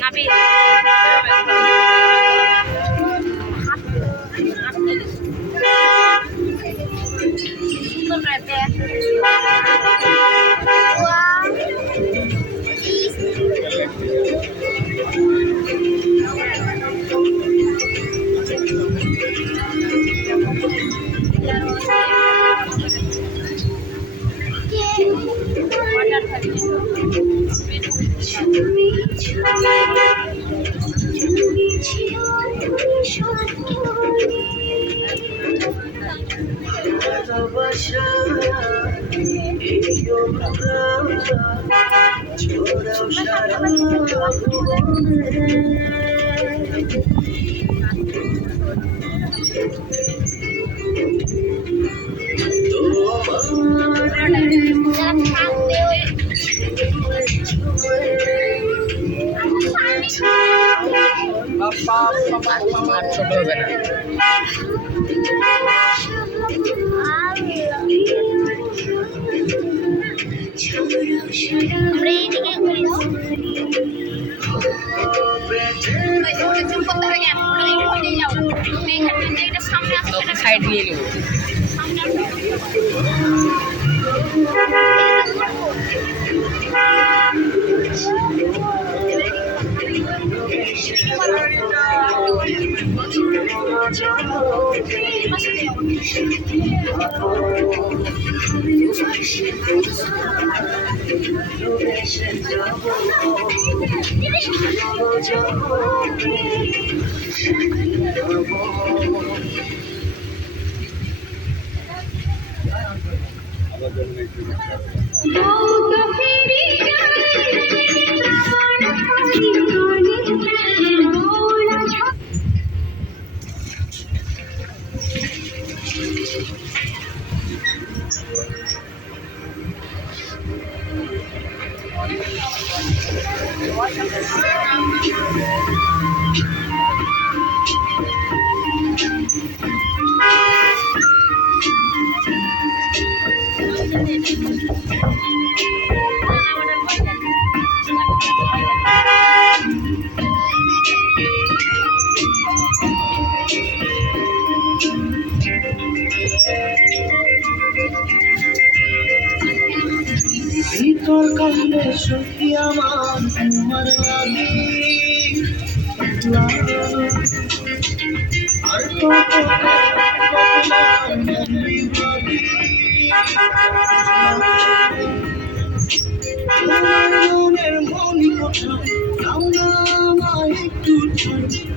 নাবিল আর ছোট হবে না। সাইড নিয়ে নেব। তোর কান্দে সখী আমার তোমার লাগি আর তো মনের মনি কথা নাও না আমায় একটু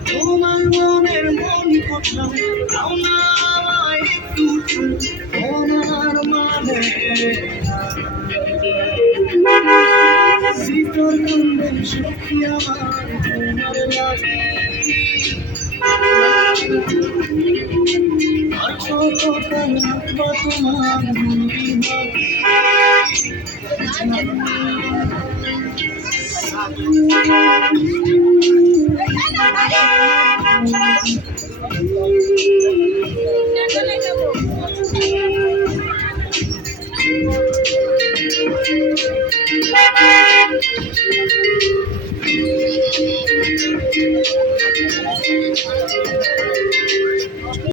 তোমার মনের মনি কথা নাও না আমায় একটু তোমার মানে তোর কান্দে সখী আমার তোমার লাগি আর ছোট কান্না তোমার মনি লাগি